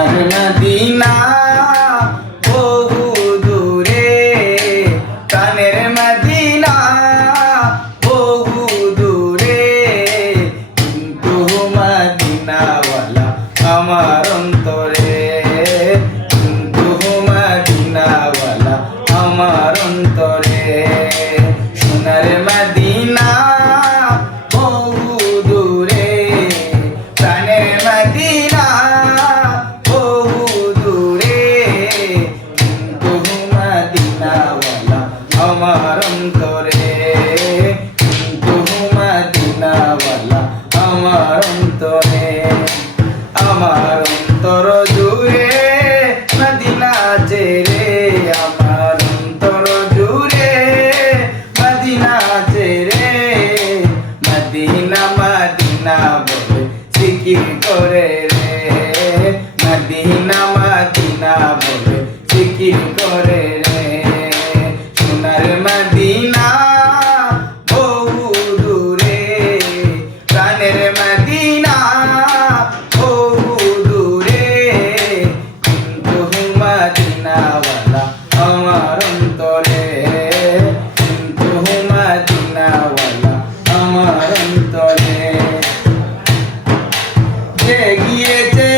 সোনার মদিনা বহু দূরে, প্রাণের মদিনা বহু দূরে, কিন্তু মদিনাওয়ালা আমার অন্তরে, কিন্তু মদিনাওয়ালা আমার অন্তরে। সোনার মদিনা বহু দূরে, প্রাণের মদিনা বহু দূরে, কিন্তু মদিনাওয়ালা আমার অন্তরে, কিন্তু মদিনাওয়ালা আমার অন্তরে। আমার অন্তর জুড়ে মদিনা চেরে, আমার অন্তর জুড়ে মদিনা চেরে, মদিনা মদিনা বলে জিকির করে রে, মদিনা মদিনা বলে জিকির করে রে। সোনার মদিনা বহু দূরে, প্রাণের মদিনা বহু দূরে, কিন্তু মদিনাওয়ালা আমার অন্তরে, কিন্তু মদিনাওয়ালা আমার অন্তরে। যে গিয়েছে